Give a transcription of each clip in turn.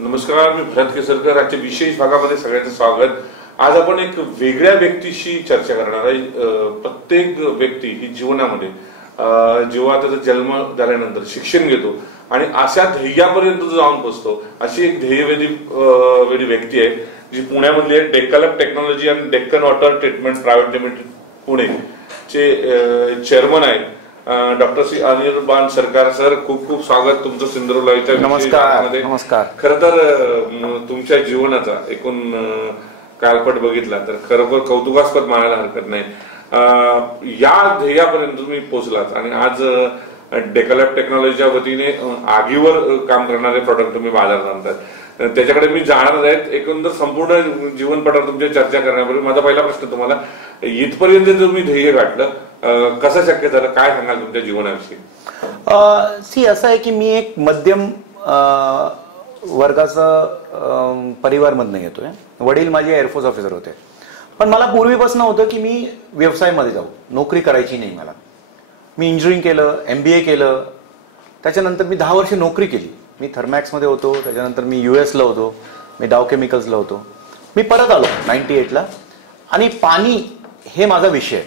नमस्कार, मी भरत केसरकर. आजच्या विशेष भागामध्ये सगळ्यांचं स्वागत. आज आपण एक वेगळ्या व्यक्तीशी चर्चा करणार आहे. प्रत्येक व्यक्ती ही जीवनामध्ये जेव्हा त्याचा जन्म झाल्यानंतर शिक्षण घेतो आणि अशा ध्येयापर्यंत जाऊन पोहोचतो, अशी एक ध्येयवेदी व्यक्ती आहे जी पुण्यामधली आहे. डेक्कन टेक्नॉलॉजी आणि Deccan water treatment private limited Pune चे चेअरमन आहेत डॉक्टर श्री अनिर्बान सरकार. सर, खूप खूप स्वागत तुमचं सिंधुदुर्ग लाईव्हच्या नमस्कार. नमस्कार. खरं तर तुमच्या जीवनाचा एकूण कालपट बघितला तर खरोखर कौतुकास्पद मानायला हरकत नाही. या ध्येयापर्यंत तुम्ही पोहोचलात आणि आज डेक्कन टेक्नॉलॉजीच्या वतीने आगीवर काम करणारे प्रॉडक्ट तुम्ही बाजारात आणतात. त्याच्याकडे मी जाणार आहेत. एकंदर संपूर्ण जीवनपटावर तुमची चर्चा करण्यापूर्वी माझा पहिला प्रश्न तुम्हाला, इथपर्यंत तुम्ही ध्येय गाठलं, कसं शक्य झालं, काय सांगाल तुमच्या जीवनाविषयी? असं आहे की मी एक मध्यम वर्गाचा परिवारमधनं येतोय. वडील माझे एअरफोर्स ऑफिसर होते, पण मला पूर्वीपासून होतं की मी व्यवसायामध्ये जाऊ, नोकरी करायची नाही मला. मी इंजिनिअरिंग केलं, MBA केलं, त्याच्यानंतर मी 10 वर्ष नोकरी केली. मी थर्मॅक्समध्ये होतो, त्याच्यानंतर मी US ला होतो, मी डाव केमिकल्सला होतो. मी परत आलो 98ला आणि पाणी हे माझा विषय,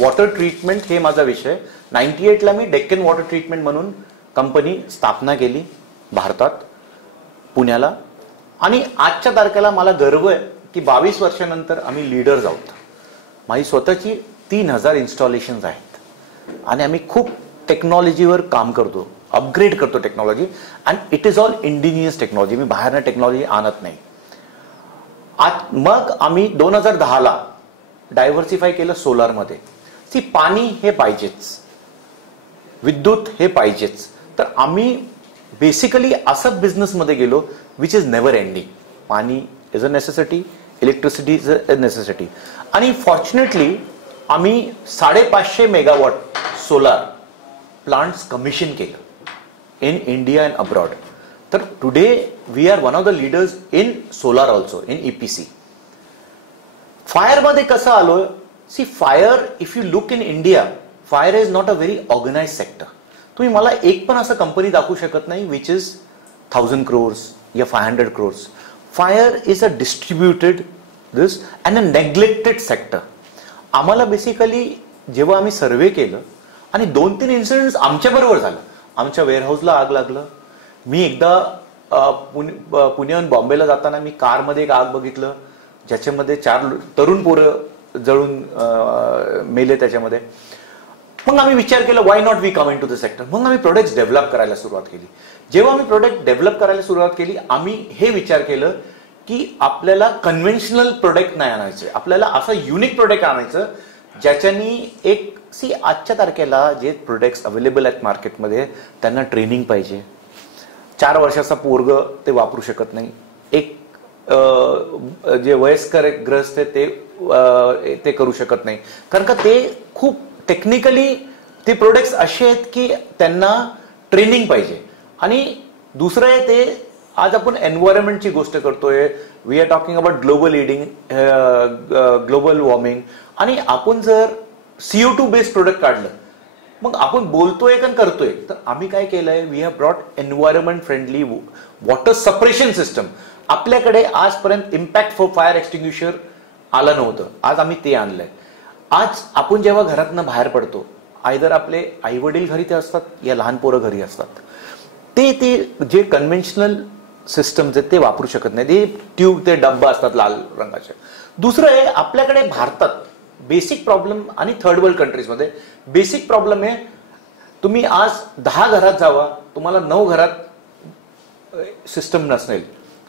वॉटर ट्रीटमेंट हे माझा विषय. 98ला मी डेक्कन वॉटर ट्रीटमेंट म्हणून कंपनी स्थापना केली भारतात, पुण्याला. आणि आजच्या तारखेला मला गर्व आहे की 22 वर्षानंतर आम्ही लीडर्स आहोत. माझी स्वतःची 3000 इन्स्टॉलेशन्स आहेत आणि आम्ही खूप टेक्नॉलॉजीवर काम करतो, अपग्रेड करतो technology. And it is all indigenous technology. मी बाहेरनं टेक्नॉलॉजी आणत नाही. मग आम्ही 2010ला डायव्हर्सिफाय केलं सोलारमध्ये. पाणी हे पाहिजेच, विद्युत हे पाहिजेच. तर आम्ही बेसिकली असं बिझनेसमध्ये गेलो विच इज नेव्हर एंडिंग. पाणी is a necessity, electricity is a necessity. आणि फॉर्च्युनेटली आम्ही 550 मेगावॉट सोलार प्लांट्स कमिशन केलं इन इंडिया अँड अब्रॉड. तर today we are one of the leaders in solar also, in EPC. Fire मध्ये कसं आलोय? Fire, if you look in India, fire is not a very organise sector. तुम्ही मला एक पण असं कंपनी दाखवू शकत नाही विच इज 1000 crores या 500 crores. Fire is a distributed this and a neglected sector. आम्हाला बेसिकली जेव्हा आम्ही सर्वे केलं आणि 2-3 इन्सिडेंट्स आमच्या बरोबर झालं. आमच्या वेअरहाऊसला आग लागलं. मी एकदा पुण्याहून बॉम्बेला जाताना मी कारमध्ये एक आग बघितलं ज्याच्यामध्ये 4 तरुण पोरं जळून मेले त्याच्यामध्ये. मग आम्ही विचार केला, why not we come into the sector. मग आम्ही प्रोडक्ट्स डेव्हलप करायला सुरुवात केली. जेव्हा आम्ही प्रोडक्ट डेव्हलप करायला सुरुवात केली, आम्ही हे विचार केलं की आपल्याला कन्व्हेन्शनल प्रोडक्ट नाही आणायचे, आपल्याला असं युनिक प्रोडक्ट आणायचं ज्याच्यानी एक आजच्या तारखेला जे प्रोडक्ट्स अवेलेबल आहेत मार्केटमध्ये त्यांना ट्रेनिंग पाहिजे. 4 वर्षाचा पोरग ते वापरू शकत नाही. एक जे वयस्कर ग्रस्त आहे ते करू शकत नाही, कारण का ते खूप टेक्निकली ते प्रोडक्ट्स असे आहेत की त्यांना ट्रेनिंग पाहिजे. आणि दुसरं आहे ते, आज आपण एन्व्हायरमेंटची गोष्ट करतोय. We are talking about global leading, global warming. आणि आपण जर CO2 बेस्ड प्रोडक्ट काढलं, मग आपण बोलतोय का करतोय. तर आम्ही काय केलंय, we have brought environment friendly water separation system. आपल्याकडे आजपर्यंत इम्पॅक्ट फॉर फायर एक्सटिंग्विशर आलं नव्हतं, आज आम्ही ते आणलंय. आज आपण जेव्हा घरातनं बाहेर पडतो, आयदर आपले आई वडील घरी ते असतात या लहान पोरं घरी असतात, ते जे कन्व्हेन्शनल सिस्टम्स आहेत ते वापरू शकत नाही. ते ट्यूब, ते डब्बा असतात लाल रंगाचे. दुसरं आहे, आपल्याकडे भारतात बेसिक प्रॉब्लेम आणि थर्ड वर्ल्ड कंट्रीजमध्ये बेसिक प्रॉब्लेम आहे. तुम्ही आज 10 घरात जावा, तुम्हाला 9 घरात सिस्टम नसेल,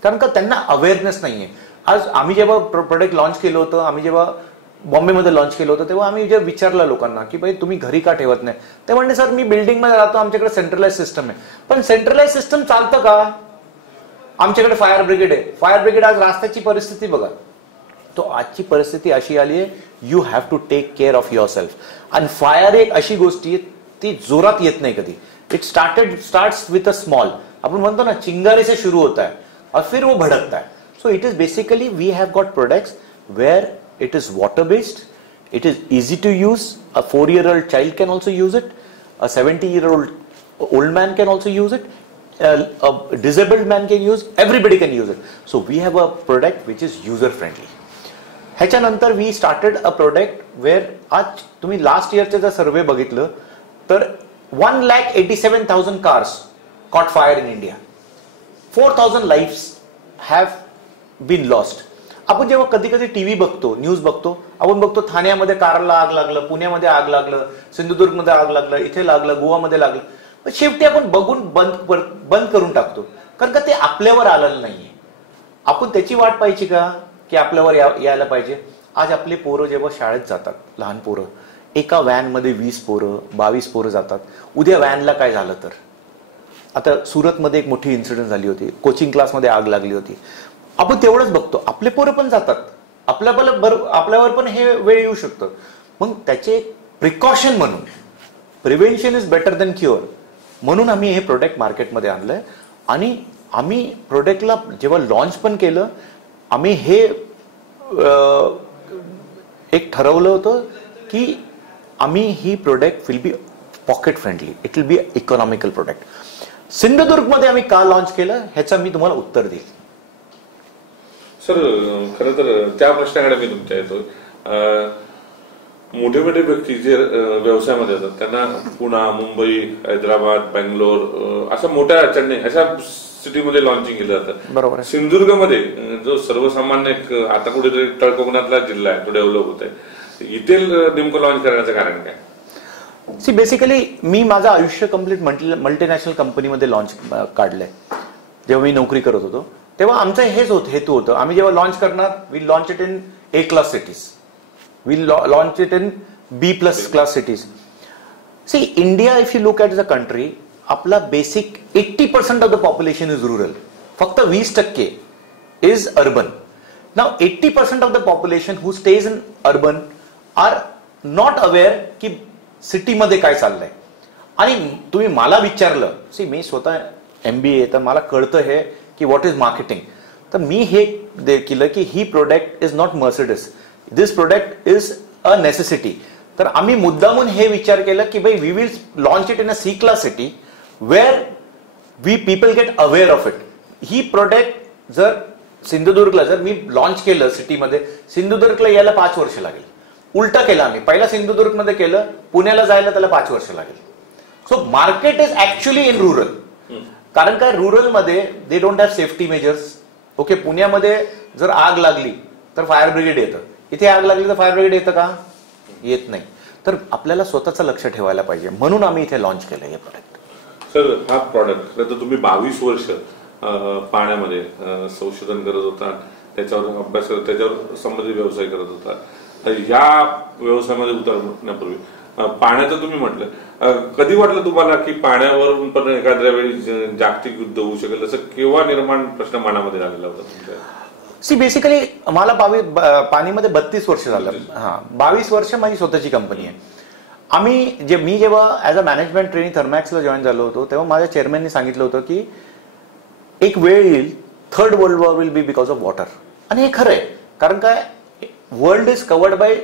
कारण का त्यांना अवेअरनेस नाहीये. आज आम्ही जेव्हा प्रोडक्ट लॉन्च केलं होतं, आम्ही जेव्हा बॉम्बेमध्ये लॉन्च केलं होतं, तेव्हा आम्ही जेव्हा विचारलं लोकांना की भाई तुम्ही घरी का ठेवत नाही, ते म्हणले सर मी बिल्डिंगमध्ये राहतो, आमच्याकडे सेंट्रलाइज सिस्टम आहे. पण सेंट्रलाइज सिस्टम चालतं का? आमच्याकडे फायर ब्रिगेड आहे. फायर ब्रिगेड, आज रस्त्याची परिस्थिती बघा. तो आजची परिस्थिती अशी आली आहे, you have to take care of yourself. आणि फायर एक अशी गोष्ट आहे ती जोरात येत नाही कधी. It starts with a small, आपण म्हणतो ना चिंगारी से शुरू होता है और फिर वो भड़कता है. So it is basically we have got products where it is water based, it is easy to use. A 4-year-old child can also use it, a 70-year-old old man can also use it. disabled man can use, everybody can use it. So we have a product which is user friendly. ह्याच्यानंतर we started a product where आज तुम्ही last इयरचे जर survey बघितलं तर 1,87,000 cars caught fire in India. 4,000 lives have been lost. आपण जेव्हा कधी कधी टीव्ही बघतो, न्यूज बघतो, आपण बघतो ठाण्यामध्ये कारला आग लागलं, पुण्यामध्ये आग लागलं, सिंधुदुर्गमध्ये आग लागलं, इथे लागलं, गोवामध्ये लागलं. पण शेवटी आपण बघून बंद करून टाकतो, कारण का ते आपल्यावर आलेलं नाहीये. आपण त्याची वाट पाहिजे का की आपल्यावर यायला पाहिजे. आज आपले पोरं जेव्हा शाळेत जातात, लहान पोरं, एका व्हॅनमध्ये 20 पोरं 22 पोरं जातात. उद्या व्हॅनला काय झालं तर, आता सुरतमध्ये एक मोठी इन्सिडेंट झाली होती, कोचिंग क्लासमध्ये आग लागली होती. आपण तेवढंच बघतो, आपले पोरं पण जातात, आपल्यावर पण हे वेळ येऊ शकतं. मग त्याचे प्रिकॉशन म्हणून, prevention is better than cure, म्हणून आम्ही हे प्रोडक्ट मार्केटमध्ये आणलंय. आणि आम्ही प्रोडक्टला जेव्हा लॉन्च पण केलं, आम्ही हे एक ठरवलं होतं की आम्ही ही product will be pocket friendly, it will be economical product. सिंधुदुर्गमध्ये आम्ही का लॉन्च केलं ह्याचं मी तुम्हाला उत्तर देईल. सर, खरं तर त्या प्रश्नाकडे मी तुमच्या येतो. मोठे मोठे व्यक्ती जे व्यवसायामध्ये येतात त्यांना पुणे, मुंबई, हैदराबाद, बेंगलोर अशा मोठ्या चेन्नई अशा सिटीमध्ये लॉन्चिंग केलं जातं. बरोबर. सिंधुदुर्गमध्ये जो सर्वसामान्य आता कुठेतरी तळकोकणातला जिल्हा आहे, तो डेव्हलप होत आहे, इथे नेमकं लॉन्च करण्याचं कारण काय? सी बेसिकली मी माझं आयुष्य कम्प्लीट मल्टीनॅशनल कंपनीमध्ये लॉन्च काढलंय. जेव्हा मी नोकरी करत होतो तेव्हा आमचं हेच हेतू होतं, आम्ही जेव्हा लॉन्च करणार, we launch it in A class cities, we launch it in B+ class cities. See India, if you look at the country, आपला basic 80% of the population is rural, फक्त 20% is urban. Now 80% of the population who stays in urban are not aware की सिटीमध्ये काय चाललंय. आणि तुम्ही मला विचारलं, सी मी स्वतः MBA, तर मला कळतं हे की व्हॉट इज मार्केटिंग. तर मी हे केलं की ही product is not Mercedes, this product is a necessity. तर आम्ही मुद्दामून हे विचार केला की भाई we will launch it in a C class city where we people get aware of it. ही प्रोडक्ट जर सिंधुदुर्गला जर मी लॉन्च केलं सिटीमध्ये, सिंधुदुर्गला यायला 5 वर्ष लागेल. उलटा केला आम्ही, पहिला सिंधुदुर्गमध्ये केलं, पुण्याला जायला त्याला 5 वर्ष लागेल. So market is actually in rural. कारण काय, रुरलमध्ये they don't have safety measures. Okay, पुण्यामध्ये जर आग लागली तर फायर ब्रिगेड येतं, इथे आग लागली तर फायर ब्रिगेड येतं का? येत नाही. तर आपल्याला स्वतःचं लक्ष ठेवायला पाहिजे, म्हणून आम्ही इथे लॉन्च केलं हे प्रोडक्ट. सर, हा प्रॉडक्ट खरं तर तुम्ही 22 वर्ष पाण्यामध्ये संशोधन करत होता, त्याच्यावर अभ्यास करत, त्याच्यावर संबंधित व्यवसाय करत होता. ह्या व्यवसायामध्ये उतरण्यापूर्वी पाण्याचं तुम्ही म्हटलं, कधी वाटलं तुम्हाला की पाण्यावर पण एखाद्या वेळी जागतिक युद्ध होऊ शकेल, असं केव्हा निर्माण प्रश्न मनामध्ये आलेला होता तुमच्या? सी बेसिकली मला पाणीमध्ये 32 वर्ष झालं. 22 वर्ष माझी स्वतःची कंपनी आहे. मी जेव्हा ऍज अ मॅनेजमेंट ट्रेनिंग थर्मॅक्सला जॉईन झालो होतो, तेव्हा माझ्या चेअरमॅननी सांगितलं होतं की एक वेळ येईल, 3rd world war will be because of water. आणि हे खरं आहे, कारण काय, world is covered by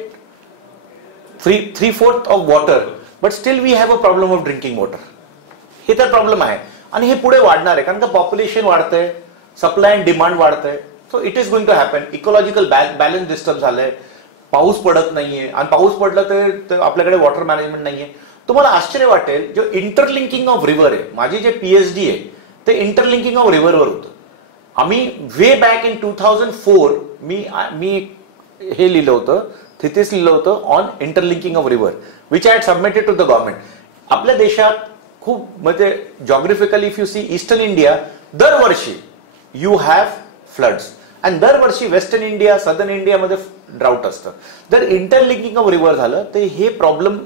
3/4 of water, but still we have a problem of drinking water. हे तर प्रॉब्लेम आहे आणि हे पुढे वाढणार आहे, कारण का पॉप्युलेशन वाढतंय, सप्लाय अँड डिमांड वाढतंय. So it is going to happen. Ecological balance disturb झालंय, पाऊस पडत नाहीये, आणि पाऊस पडला तर आपल्याकडे वॉटर मॅनेजमेंट नाहीये. तुम्हाला आश्चर्य वाटेल, जो इंटरलिंकिंग ऑफ रिव्हर आहे, माझी जे PhD आहे ते इंटरलिंकिंग ऑफ रिव्हरवर होतं. आम्ही वे बॅक इन 2004 मी हे लिहिलं होतं, थिसिस लिहिलं होतं on interlinking of river, which I had submitted to the government. आपल्या देशात खूप म्हणजे geographically if you see eastern India, दरवर्षी यू हॅव फ्लड्स, आणि दरवर्षी वेस्टर्न इंडिया, सदर्न इंडियामध्ये ड्राऊट असतं. जर इंटरलिंकिंग ऑफ रिव्हर झालं तर हे problem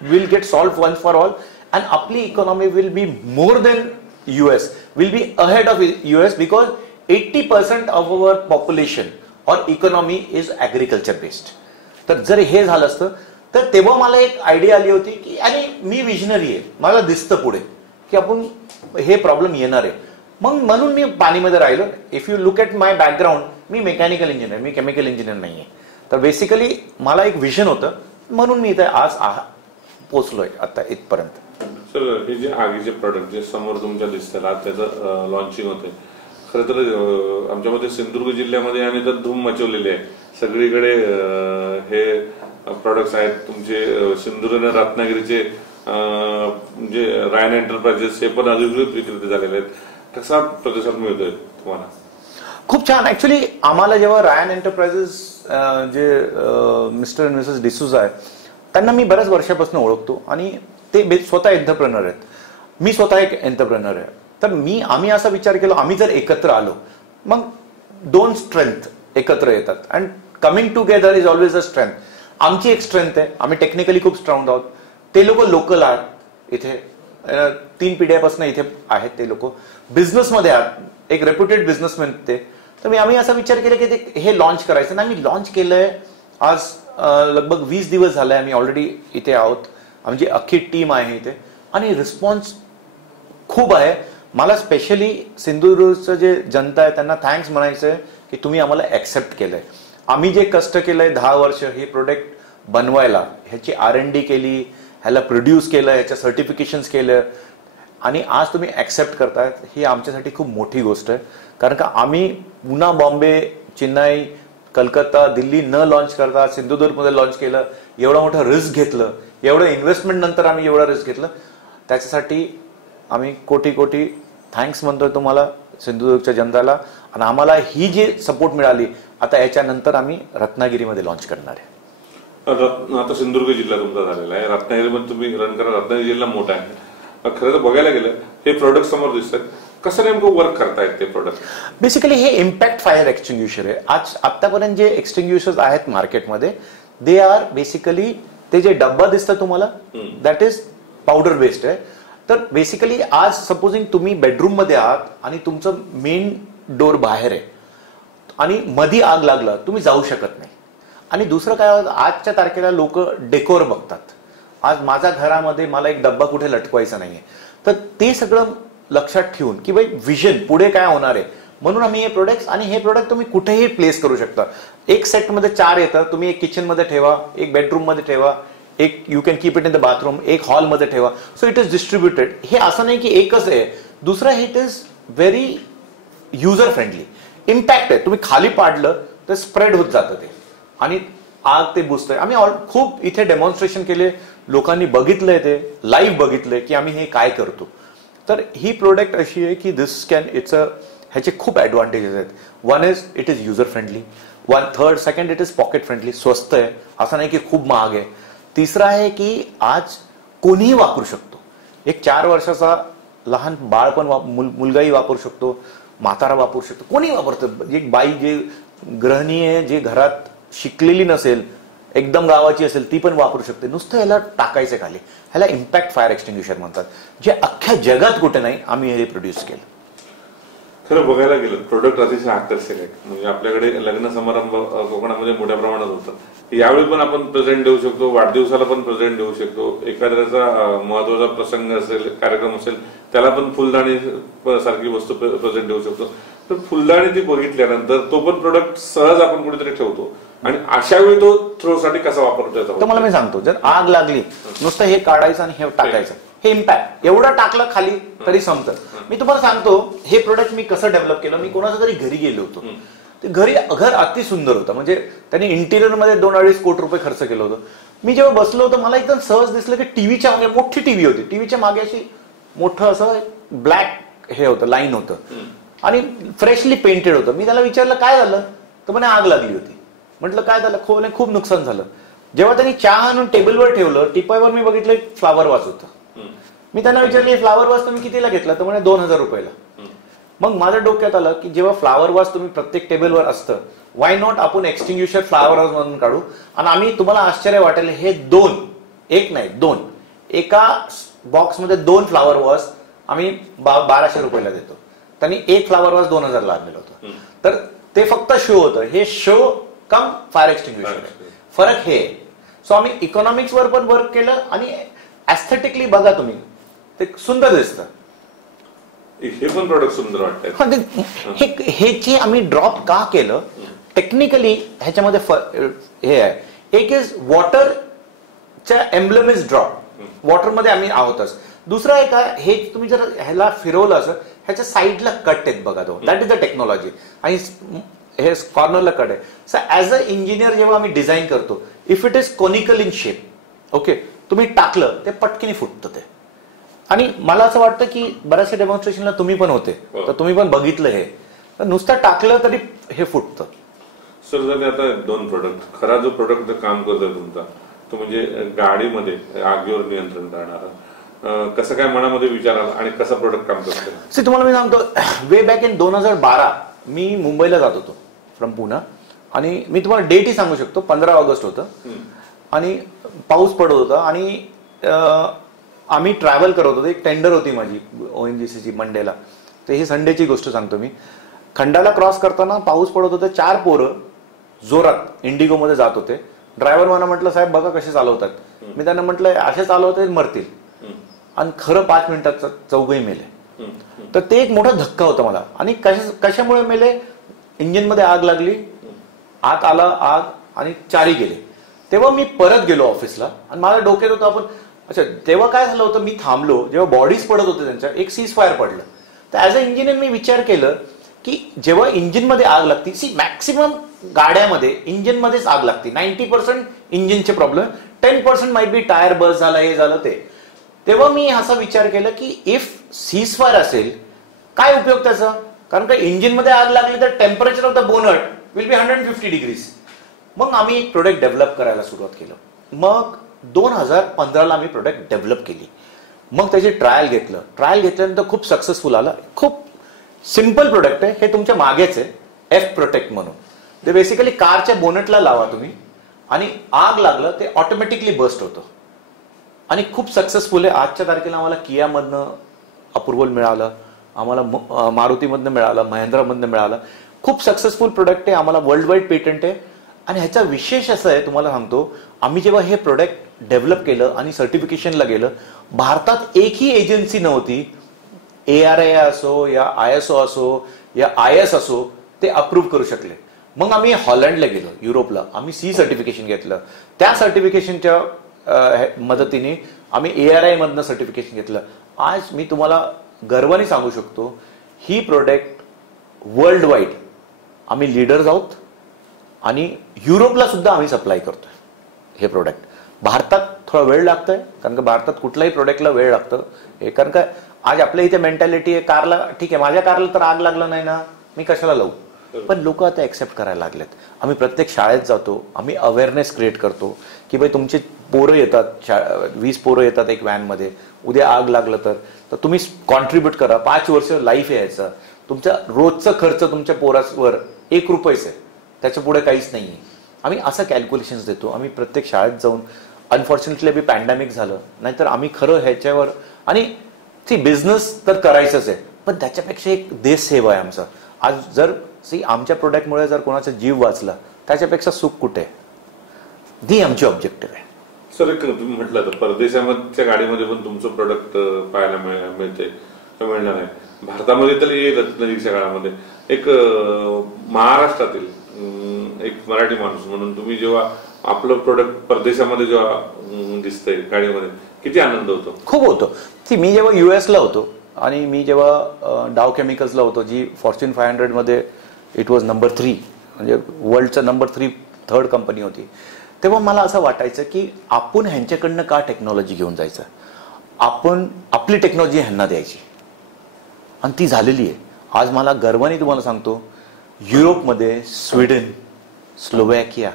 will get solved once for all, and आपली economy will be more than US, will be ahead of US because 80% of our population or economy is agriculture based. तर जर हे झालं असतं तर तेव्हा मला एक आयडिया आली होती की, आणि मी विजनरी आहे, मला दिसतं पुढे की आपण हे प्रॉब्लेम येणार आहे. मग म्हणून मी पाणीमध्ये राहिलो. If you look at my background, me mechanical engineer, me chemical engineer नाही आहे. तर बेसिकली मला एक विजन होतं, म्हणून मी इथे आज पोचलोय आता इथपर्यंत. सर हे जे आगीचे प्रोडक्ट जे समोर तुमच्या दिसतात आज त्याचं लॉन्चिंग होते, खरं तर आमच्यामध्ये सिंधुदुर्ग जिल्ह्यामध्ये आणि तर धूम मचवलेली आहे सगळीकडे. हे प्रोडक्ट्स आहेत तुमचे सिंधुदुर्ग आणि रत्नागिरीचे, जे रायन एंटरप्राइजेस हे पण अधिकृत विक्रेते झालेले आहेत. कसा प्रतिसाद मिळतोय तुम्हाला? खूप छान. ऍक्च्युली आम्हाला जेव्हा रायन एंटरप्राइजेस जे मिस्टर अँड मिसेस डिसूजा आहे त्यांना मी बऱ्याच वर्षापासून ओळखतो आणि ते स्वतः एंटरप्रेनर आहेत. मी स्वतः एक एंटरप्रेनर आहे. तर आम्ही असा विचार केला, आम्ही जर एकत्र आलो मग दोन स्ट्रेंथ एकत्र येतात and coming together is always a strength. आमची एक स्ट्रेंथ आहे, आम्ही टेक्निकली खूप स्ट्रॉंग आहोत. ते लोक लोकल आहेत, इथे 3 पिढ्यापासून इथे आहेत. ते लोक बिझनेसमध्ये आहेत, एक रेप्युटेड बिझनेसमॅन ते. तर आम्ही असा विचार केला की हे लॉन्च करायचं. आणि आम्ही लॉन्च केलंय आज लगभग 20 दिवस झाले. आम्ही ऑलरेडी इथे आहोत, आमची अख्खी टीम आहे इथे आणि रिस्पॉन्स खूप आहे. मला स्पेशली सिंधुदुर्गचं जे जनता आहे त्यांना थँक्स म्हणायचं आहे की तुम्ही आम्हाला ऍक्सेप्ट केलंय. आम्ही जे कष्ट केलंय 10 वर्ष हे प्रोडक्ट बनवायला, ह्याची R&D केली, ह्याला प्रोड्यूस केलं, ह्याच्या सर्टिफिकेशन्स केलं आणि आज तुम्ही ऍक्सेप्ट करतायत, ही आमच्यासाठी खूप मोठी गोष्ट आहे. कारण का आम्ही पुन्हा बॉम्बे, चेन्नई, कलकत्ता, दिल्ली न लॉन्च करता सिंधुदुर्गमध्ये लॉन्च केलं. एवढं मोठं रिस्क घेतलं, एवढं इन्व्हेस्टमेंट नंतर आम्ही एवढं रिस्क घेतलं. त्याच्यासाठी आम्ही कोटी कोटी थँक्स म्हणतोय तुम्हाला, सिंधुदुर्गच्या जनताला. आणि आम्हाला ही जी सपोर्ट मिळाली, आता याच्यानंतर आम्ही रत्नागिरीमध्ये लॉन्च करणार आहे. आता सिंधुदुर्ग जिल्हा तुमचा झालेला आहे, रत्नागिरीमध्ये तुम्ही रन करा. रत्नागिरी जिल्हा मोठा आहे. खरं तर बघायला गेलं हे प्रोडक्ट समोर दिसतात, कसं नेमकं वर्क करतायत ते प्रोडक्ट? बेसिकली हे इम्पॅक्ट फायर एक्सटिंग्युशर आहे. आतापर्यंत जे एक्सटिंग्युशर्स आहेत मार्केटमध्ये दे आर बेसिकली, ते जे डब्बा दिसतं तुम्हाला दॅट इज पावडर बेस्ड आहे. तर बेसिकली आज सपोजिंग तुम्ही बेडरूम मध्ये आहात आणि तुमचं मेन डोर बाहेर आहे आणि मध्ये आग लागला, तुम्ही जाऊ शकत नाही. आणि दुसरं काय, आजच्या तारखेला लोक डेकोर बघतात. आज माझ्या घरामध्ये मला एक डब्बा कुठे लटकवायचा नाहीये, तर ते सगळं लक्षात ठेवून की भाई विजन पुढे काय होणार आहे, म्हणून आम्ही हे प्रोडक्ट्स, आणि हे प्रोडक्ट तुम्ही कुठेही प्लेस करू शकता. एक सेटमध्ये 4 येतं, तुम्ही एक किचन मध्ये ठेवा, एक बेडरूम मध्ये ठेवा, एक you can keep it in the bathroom, एक हॉलमध्ये ठेवा. So it is distributed. हे असं नाही की एकच आहे. दुसरं, it is very user friendly. Impact आहे, तुम्ही खाली पाडलं तर स्प्रेड होत जातं ते आणि आग ते बुजतंय. आम्ही खूप इथे डेमॉन्स्ट्रेशन केले, लोकांनी बघितलंय, ते लाईव्ह बघितलंय की आम्ही हे काय करतो. तर ही प्रोडक्ट अशी आहे की दिस कॅन ह्याचे खूप ऍडव्हान्टेजेस आहेत. One is it is user friendly, second it is pocket friendly, स्वस्त आहे, असं नाही की खूप महाग आहे. तिसरा आहे की आज कोणीही वापरू शकतो. एक 4 वर्षाचा लहान बाळ पण मुलगाही वापरू शकतो, म्हातारा वापरू शकतो, कोणी वापरतं. एक बाई जे गृहिणी आहे, जे घरात शिकलेली नसेल, एकदम गावाची असेल, ती पण वापरू शकते. नुसतं ह्याला टाकायचं खाली. ह्याला इम्पॅक्ट फायर एक्सटिंग्युशर म्हणतात, जे अख्ख्या जगात कुठे नाही. आम्ही हे प्रोड्यूस केलं. खरं बघायला गेलं प्रोडक्ट अतिशय आकर्षक आहे. म्हणजे आपल्याकडे लग्न समारंभ कोकणामध्ये मोठ्या प्रमाणात होतात. यावेळी पण आपण प्रेझेंट देऊ शकतो, वाढदिवसाला पण प्रेझेंट देऊ शकतो, एखाद्याचा महत्वाचा प्रसंग असेल, कार्यक्रम असेल, त्याला पण फुलदाणी सारखी वस्तू प्रेझेंट देऊ शकतो. तर फुलदाणी ती बघितल्यानंतर तो पण प्रोडक्ट सहज आपण कुठेतरी ठेवतो आणि अशा वेळी तो थ्रोसाठी कसा वापरता येतो. तर मला मी सांगतो, जर आग लागली नुसतं हे काढायचं आणि हे टाकायचं, हे इम्पॅक्ट एवढं टाकलं खाली तरी संपतं. मी तुम्हाला सांगतो हे प्रोडक्ट मी कसं डेव्हलप केलं. मी कोणाच्या तरी घरी गेलो होतो, ते घर अति सुंदर होतं. म्हणजे त्यांनी इंटिरियर मध्ये 2-2.5 कोटी रुपये खर्च केलं होतं. मी जेव्हा बसलो होतो मला एकदम सहज दिसलं की टीव्हीच्या मागे मोठी टीव्ही होती, टीव्हीच्या मागे अशी मोठं असं ब्लॅक हे होतं, लाईन होतं आणि फ्रेशली पेंटेड होतं. मी त्याला विचारलं काय झालं, तर म्हणे आग लागली होती. म्हटलं काय झालं, खूप नुकसान झालं. जेव्हा त्यांनी चहा आणून टेबलवर ठेवलं, टिपायवर मी बघितलं फ्लावर वास होतं. मी त्यांना विचारलं फ्लावर वास तुम्ही कितीला घेतला, तर म्हणे 2000 रुपयाला. मग माझ्या डोक्यात आलं की जेव्हा फ्लावर वास तुम्ही प्रत्येक टेबलवर असतं, वाय नॉट आपण एक्सटिंग्युशर फ्लावर वास म्हणून काढू. आणि आम्ही, तुम्हाला आश्चर्य वाटेल, हे 2, एक नाही 2, एका बॉक्समध्ये 2 फ्लावर वॉश आम्ही 1200 रुपयाला देतो. त्यांनी एक फ्लावर वॉश 2000ला आणलेलं होतं. तर ते फक्त शो होतं. हे शो कम फायर एक्सटिंग्युशर. फरक हे. सो आम्ही इकॉनॉमिक्स वर पण वर्क केलं आणि ऍस्थेटिकली बघा तुम्ही, ते सुंदर दिसतं. हे पण प्रोडक्ट सुंदर वाटतं. हे जे आम्ही ड्रॉप का केलं, टेक्निकली ह्याच्यामध्ये हे आहे. एक इज वॉटरच्या एम्ब्लेम इज ड्रॉप, वॉटरमध्ये आम्ही आहोतच. दुसरं आहे का, हे तुम्ही जर ह्याला फिरवलं असं, ह्याच्या साईडला कट आहेत बघा, तो दॅट इज द टेक्नॉलॉजी, आणि हे कॉर्नरला कट आहे. सो ऍज अ इंजिनियर जेव्हा आम्ही डिझाईन करतो, if it is conical in shape, okay, तुम्ही टाकलं ते पटकीने फुटतं ते. आणि मला असं वाटतं की बऱ्याचशा डेमॉन्स्ट्रेशनला तुम्ही पण होते, तर तुम्ही पण बघितलं हे, नुसतं टाकलं तरी हे फुटतं. सर झाले आता 2 प्रोडक्ट. खरा जो प्रोडक्ट काम करतोय तुमचा तो म्हणजे गाडीमध्ये आगीवर नियंत्रण करणारा, कसं काय मनामध्ये विचार आला आणि कसं प्रोडक्ट काम करतोय? तुम्हाला मी सांगतो, वे बॅक इन 2012 मी मुंबईला जात होतो फ्रॉम पुणे, आणि मी तुम्हाला डेटही सांगू शकतो, 15 ऑगस्ट होतं, आणि पाऊस पडत होता, आणि आम्ही ट्रॅव्हल करत होतो. एक टेंडर होती माझी ONGCची मंडेला, तर ही संडेची गोष्ट सांगतो मी. खंडाला क्रॉस करताना पाऊस पडत होता, 4 पोरं जोरात इंडिगोमध्ये जात होते. ड्रायव्हर मला म्हटलं, साहेब बघा कसे चालवतात. मी त्यांना म्हटलं, असे चालवते मरतील, आणि खरं 5 मिनिटात चौघही मेले. तर ते एक मोठा धक्का होता मला. आणि कशामुळे मेले? इंजिनमध्ये आग लागली, आत आला आग, आणि 4ही गेले. तेव्हा मी परत गेलो ऑफिसला, आणि मला डोक्यात होतं आपण, अच्छा तेव्हा काय झालं होतं, मी थांबलो जेव्हा बॉडीज पडत होते त्यांच्या, एक सीज फायर पडलं. तर ऍज अ इंजिनियर मी विचार केलं की जेव्हा इंजिनमध्ये आग लागते, सी मॅक्सिमम गाड्यामध्ये इंजिनमध्येच आग लागते, 90% इंजिनचे प्रॉब्लेम, 10% माईट बी टायर बस झाला, हे झालं ते. तेव्हा मी असा विचार केला की इफ सीज फायर असेल, काय उपयोग त्याचा? कारण का इंजिनमध्ये आग लागली तर temperature of the bonnet will be 150 degrees. मग आम्ही एक प्रोडक्ट डेव्हलप करायला सुरुवात केलं. मग 2015ला आम्ही प्रोडक्ट डेव्हलप केली. मग त्याची ट्रायल घेतल्यानंतर खूप सक्सेसफुल आलं. खूप सिंपल प्रोडक्ट आहे, हे तुमच्या मागेच आहे, एफ प्रोटेक्ट म्हणून. ते बेसिकली कारच्या बोनटला लावा तुम्ही, आणि आग लागलं ते ऑटोमॅटिकली बस्ट होतं, आणि खूप सक्सेसफुल आहे. आजच्या तारखेला आम्हाला कियामधनं अप्रुव्हल मिळालं, आम्हाला मारुतीमधनं मिळालं, महिंद्रामधनं मिळालं. खूप सक्सेसफुल प्रोडक्ट आहे, आम्हाला वर्ल्ड वाईड पेटंट आहे. आणि ह्याचा विशेष असं आहे, तुम्हाला सांगतो, आम्ही जेव्हा हे प्रोडक्ट डेव्हलप केलं आणि सर्टिफिकेशनला गेलं, भारतात एकही एजन्सी नव्हती, ARAI असो या ISO असो या IS असो, ते अप्रूव्ह करू शकले. मग आम्ही हॉलंडला गेलो, युरोपला, आम्ही C सर्टिफिकेशन घेतलं. त्या सर्टिफिकेशनच्या मदतीने आम्ही ARAI मधनं सर्टिफिकेशन घेतलं. आज मी तुम्हाला गर्वाने सांगू शकतो, ही प्रोडक्ट वर्ल्ड वाईड आम्ही लीडर्स आहोत, आणि युरोपला सुद्धा आम्ही सप्लाय करतोय हे प्रोडक्ट. भारतात थोडा वेळ लागतोय, कारण का भारतात कुठल्याही प्रोडक्टला वेळ लागतं. कारण का आज आपल्या इथे मेंटॅलिटी आहे, कारला ठीक आहे, माझ्या कारला तर आग लागलं नाही ना, मी कशाला लावू. पण लोक आता एक्सेप्ट करायला लागलेत. आम्ही प्रत्येक शाळेत जातो, आम्ही अवेअरनेस क्रिएट करतो की भाई तुमचे पोरं येतात, 20 पोरं येतात एक व्हॅनमध्ये, उद्या आग लागलं तर तुम्ही कॉन्ट्रीब्युट करा. 5 वर्ष लाईफ यायचं, तुमचा रोजचा खर्च तुमच्या पोरावर 1 रुपयाच आहे, त्याच्या पुढे काहीच नाहीये. आम्ही असं कॅल्क्युलेशन्स देतो. आम्ही प्रत्येक शाळेत जाऊन, अनफॉर्च्युनेटली बी पॅन्डेमिक झालं, नाहीतर आम्ही खरं ह्याच्यावर, आणि ती बिझनेस तर करायचंच आहे, पण त्याच्यापेक्षा एक देश सेवा आहे आमचा. आज जर आमच्या प्रोडक्टमुळे जर कोणाचा जीव वाचला, त्याच्यापेक्षा सुख कुठे? ही आमची ऑब्जेक्टिव्ह आहे. सर, तुम्ही म्हटलं तर परदेशाच्या गाडीमध्ये पण तुमचं प्रोडक्ट पाहायला मिळते, मिळणार आहे. भारतामध्ये तर येतच नजीकच्या काळामध्ये. एक महाराष्ट्रातील एक मराठी माणूस म्हणून तुम्ही जेव्हा आपलं प्रोडक्ट परदेशामध्ये जेव्हा दिसतंय गाडीमध्ये, किती आनंद होतो? खूप होतो. मी जेव्हा US ला होतो, आणि मी जेव्हा डाव केमिकल्सला होतो, जी फॉर्च्यून 500 मध्ये इट वॉज नंबर 3, म्हणजे वर्ल्डचा नंबर 3 कंपनी होती, तेव्हा मला असं वाटायचं की आपण ह्यांच्याकडनं का टेक्नॉलॉजी घेऊन जायचं, आपण आपली टेक्नॉलॉजी ह्यांना द्यायची, आणि ती झालेली आहे. आज मला गर्वाने तुम्हाला सांगतो, युरोपमध्ये स्वीडन, स्लोवॅकिया,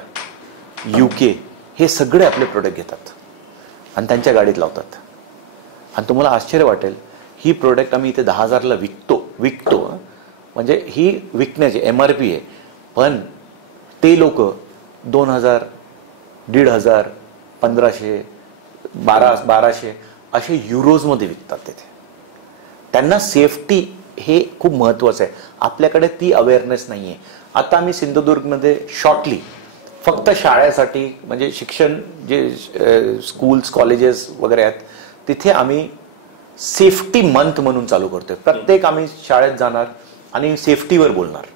UK हे सगळे आपले प्रोडक्ट घेतात आणि त्यांच्या गाडीत लावतात. आणि तुम्हाला आश्चर्य वाटेल, ही प्रोडक्ट आम्ही इथे 10,000ला विकतो, म्हणजे ही विकण्याची MRP आहे, पण ते लोक 2,000, 1,500, 1,500, 1200 असे युरोजमध्ये विकतात तिथे. त्यांना सेफ्टी हे खूप महत्वाचं आहे. आपल्याकडे ती अवेअरनेस नाहीये. आता आम्ही सिंधुदुर्गमध्ये शॉर्टली फक्त शाळेसाठी, म्हणजे शिक्षण जे स्कूल्स कॉलेजेस वगैरे आहेत, तिथे आम्ही सेफ्टी मंथ म्हणून चालू करतोय. प्रत्येक आम्ही शाळेत जाणार आणि सेफ्टीवर बोलणार.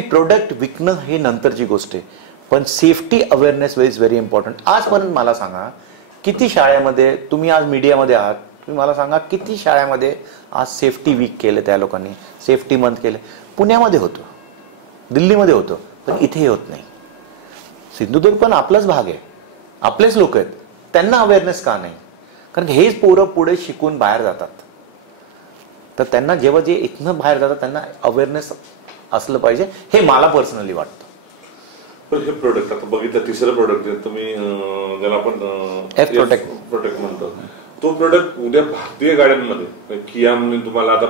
प्रोडक्ट विकणं हे नंतरची गोष्ट आहे, पण safety awareness is very important. आजपर्यंत मला सांगा, किती शाळेमध्ये तुम्ही आज मीडियामध्ये आहात, तुम्ही मला सांगा किती शाळेमध्ये आज सेफ्टी वीक केलं त्या लोकांनी, सेफ्टी मंथ केलं. पुण्यामध्ये होतं, दिल्लीमध्ये होतं, पण इथे होत नाही. सिंधुदुर्ग पण आपलाच भाग आहे, आपलेच लोक आहेत, त्यांना अवेअरनेस का नाही? कारण हेच पोरं पुढे शिकून बाहेर जातात. तर त्यांना जेव्हा जे इथनं बाहेर जातात त्यांना अवेअरनेस असलं पाहिजे, हे मला पर्सनली वाटतं. पण हे प्रोडक्ट आता बघितलं, तिसरं प्रोडक्ट तुम्ही ज्याला आपण एफ प्रोटेक्ट म्हणतो, तो प्रोडक्ट उद्या भारतीय गाड्यांमध्ये किया म्हणून तुम्हाला आता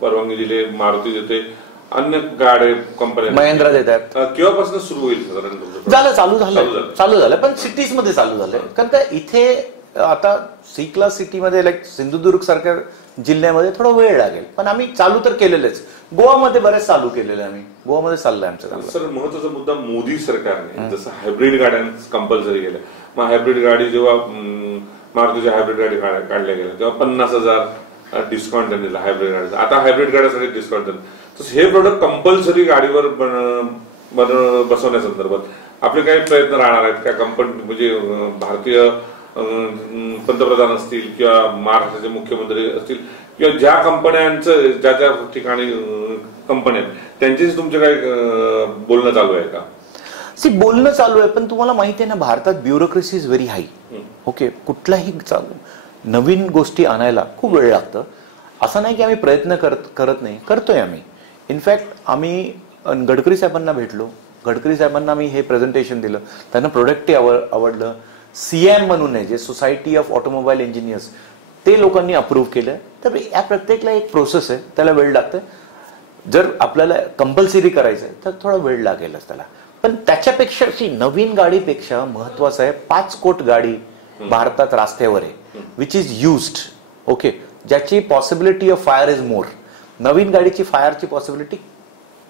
परवानगी दिली, मारुती देते, अन्य गाड्या कंपन्या महिंद्रा देतात. केव्हापासून सुरू होईल साधारण? चालू झालं पण सिटीज मध्ये चालू झालंय. कारण का इथे आता सी क्लास सिटीमध्ये लाईक सिंधुदुर्ग सारख्या जिल्ह्यामध्ये थोडा वेळ लागेल, पण आम्ही चालू तर केलेलेच. गोवामध्ये बरेच चालू केलेले आम्ही, गोवामध्ये चाललंय आमचं. सर, महत्वाचा मुद्दा, मोदी सरकारने जसं हायब्रिड गाड्या कंपल्सरी केल्या, मग हायब्रिड गाडी जेव्हा मारुतीच्या हायब्रिड गाडी काढल्या गेल्या तेव्हा 50,000 डिस्काउंट त्यांनी दिला हायब्रिड गाडीचा. आता हायब्रिड गाड्यासाठी डिस्काउंट दिलं. तसं हे प्रोडक्ट कंपल्सरी गाडीवर बसवण्यासंदर्भात आपले काही प्रयत्न राहणार आहेत का? कंपनी म्हणजे भारतीय पंतप्रधान असतील किंवा महाराष्ट्राचे मुख्यमंत्री असतील किंवा ज्या कंपन्यांचं ज्या ज्या ठिकाणी कंपन्या आहेत त्यांच्याशी तुमचं काय बोलणं चालू आहे का? बोलणं चालू आहे, पण तुम्हाला माहिती आहे ना, भारतात bureaucracy is very high. Okay, कुठलाही नवीन गोष्टी आणायला खूप वेळ लागतं. असं नाही की आम्ही प्रयत्न करत नाही, करतोय आम्ही. इनफॅक्ट आम्ही गडकरी साहेबांना भेटलो, गडकरी साहेबांना मी हे प्रेझेंटेशन दिलं, त्यांना प्रोडक्टही आवडलं. सीएम म्हणून आहे, जे सोसायटी ऑफ ऑटोमोबाईल इंजिनियर्स, ते लोकांनी अप्रूव्ह केलं. तर या प्रत्येकला एक प्रोसेस आहे, त्याला वेळ लागतं. जर आपल्याला कंपल्सरी करायचं आहे तर थोडा वेळ लागेलच त्याला. पण त्याच्यापेक्षा नवीन गाडीपेक्षा महत्वाचं आहे 5 कोट गाडी भारतात रस्त्यावर आहे, विच इज युज्ड. ओके, ज्याची possibility of fire is more. नवीन गाडीची फायरची पॉसिबिलिटी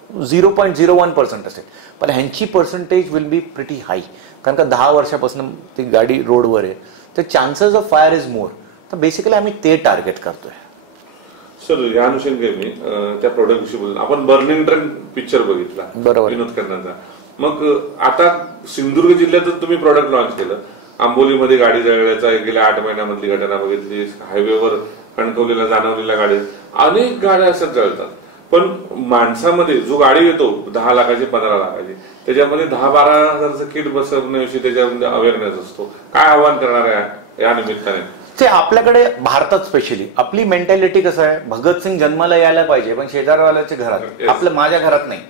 0.01% असेल, पण ह्यांची percentage will be pretty high. कारण का 10 वर्षापासून ती गाडी रोडवर आहे, तर chances of fire is more. तर बेसिकली आम्ही ते टार्गेट करतोय. सर, या अनुषंगाने मी त्या प्रोडक्ट विषयी बोलतो. आपण बर्निंग ट्रेन पिक्चर बघितला, बरोबर, विनोद खन्नाचा. मग आता सिंधुदुर्ग जिल्ह्यातच तुम्ही प्रोडक्ट लॉन्च केलं. आंबोलीमध्ये गाडी जळल्याचा गेल्या 8 महिन्यामधली घटना बघितली. हायवेवर कणकवलीला जाणवलेल्या गाडी, अनेक गाड्या असं जळतात. पण माणसामध्ये जो गाडी येतो 10 लाखाची 15 लाखाची, त्याच्यामध्ये 10-12 हजारचं किट बसवण्याविषयी त्याच्यामध्ये अवेअरनेस असतो. काय आव्हान करणार आहे या निमित्ताने? ते आपल्याकडे भारतात स्पेशली आपली मेंटॅलिटी कसं आहे, भगतसिंग जन्माला यायला पाहिजे पण शेजारवाल्याच्या घरात, आपलं माझ्या घरात नाही.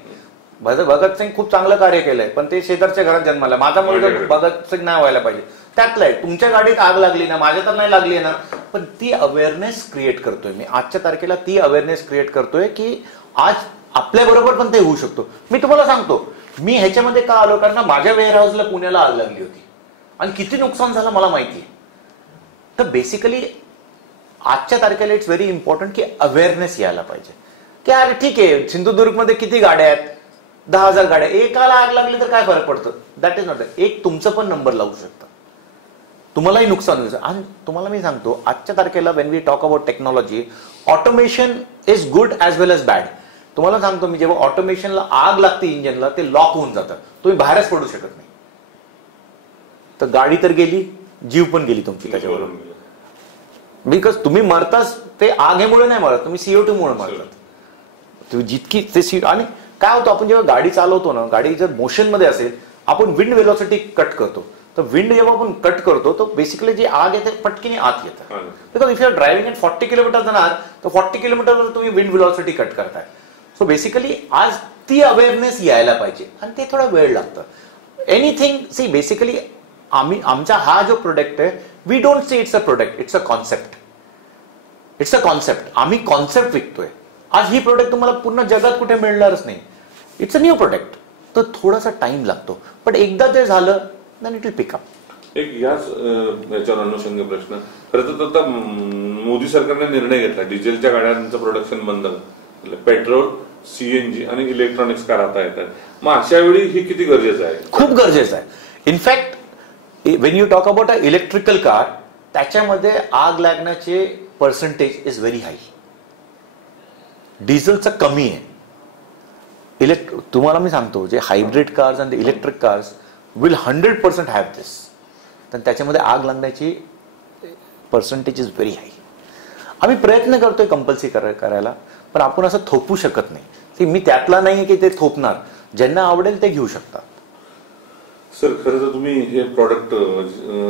भगतसिंग खूप चांगलं कार्य केलंय पण ते शेजारच्या घरात जन्माला, माझा मुलगा भगतसिंग नाही व्हायला पाहिजे. त्यातलं आहे, तुमच्या गाडीत आग लागली ना, माझ्या तर नाही लागली ना, पण ती अवेअरनेस क्रिएट करतोय मी. आजच्या तारखेला ती अवेअरनेस क्रिएट करतोय की आज आपल्या बरोबर पण ते होऊ शकतो. मी तुम्हाला सांगतो, मी ह्याच्यामध्ये का आलो, कारण माझ्या वेअर हाऊसला पुण्याला आग लागली होती आणि किती नुकसान झालं मला माहिती. तर बेसिकली आजच्या तारखेला इट्स व्हेरी इम्पॉर्टंट की अवेअरनेस यायला पाहिजे की अरे ठीक आहे, सिंधुदुर्गमध्ये किती गाड्या आहेत, 10,000 गाड्या, एकाला आग लागली तर काय फरक पडतं. That is not. एक तुमचं पण नंबर लावू शकता, तुम्हालाही नुकसान होईल. आणि तुम्हाला मी सांगतो, आजच्या तारखेला when we talk about technology, automation is good as well as bad. तुम्हाला सांगतो मी, जेव्हा ऑटोमेशनला आग लागते इंजिनला, ते लॉक होऊन जातं, तुम्ही बाहेरच पडू शकत नाही. तर गाडी तर गेली, जीव पण गेली तुमची त्याच्यावरून. बिकॉज तुम्ही मरताच ते आगीमुळे नाही मरत, तुम्ही CO2 मुळे मरतात. तुम्ही जितकी ते आणि काय होतं, आपण जेव्हा गाडी चालवतो ना, गाडी जर मोशन मध्ये असेल, आपण विंड वेलोसिटी कट करतो. तर विंड जेव्हा आपण कट करतो तर बेसिकली जी आग येते पटकीने आत येतं. Because if you are driving at 40 kilometre जाणार तर 40 किलोमीटरवर तुम्ही विंड वेलोसिटी कट करताय. सो बेसिकली आज ती अवेअरनेस यायला पाहिजे आणि ते थोडा वेळ लागतं. एनिथिंग बेसिकली आमचा हा जो प्रोडक्ट आहे, we don't say it's a product, it's a concept. It's a concept. आम्ही कॉन्सेप्ट विकतोय. आज ही प्रोडक्ट तुम्हाला पूर्ण जगात कुठे मिळणारच नाही. It's a new product. तर थोडासा टाइम लागतो, पण एकदा ते झालं then it will pick up. एक याच्यावर अनुषंगी प्रश्न, खरं तर आता मोदी सरकारने निर्णय घेतला डिझेलच्या गाड्यांचं प्रोडक्शन बंद, पेट्रोल, CNG आणि इलेक्ट्रॉनिक्स कार आता येतात. मग अशा वेळी हे किती गरजेचं आहे? खूप गरजेचं आहे. In fact Wien you talk about a electrical car, त्याच्यामध्ये आग लागण्याचे पर्सेंटेज इज व्हेरी हाय. डिझेलचं कमी आहे. तुम्हाला मी सांगतो, जे हायब्रिड कार्स आणि इलेक्ट्रिक कार्स विल 100% हॅव दिस. तर त्याच्यामध्ये आग लागण्याची पर्सेंटेज इज व्हेरी हाय. आम्ही प्रयत्न करतोय कंपल्सरी करायला, पण आपण असं थोपू शकत नाही. मी त्यातला नाही की ते थोपणार, ज्यांना आवडेल ते घेऊ शकतात. सर खरं तर तुम्ही हे प्रॉडक्ट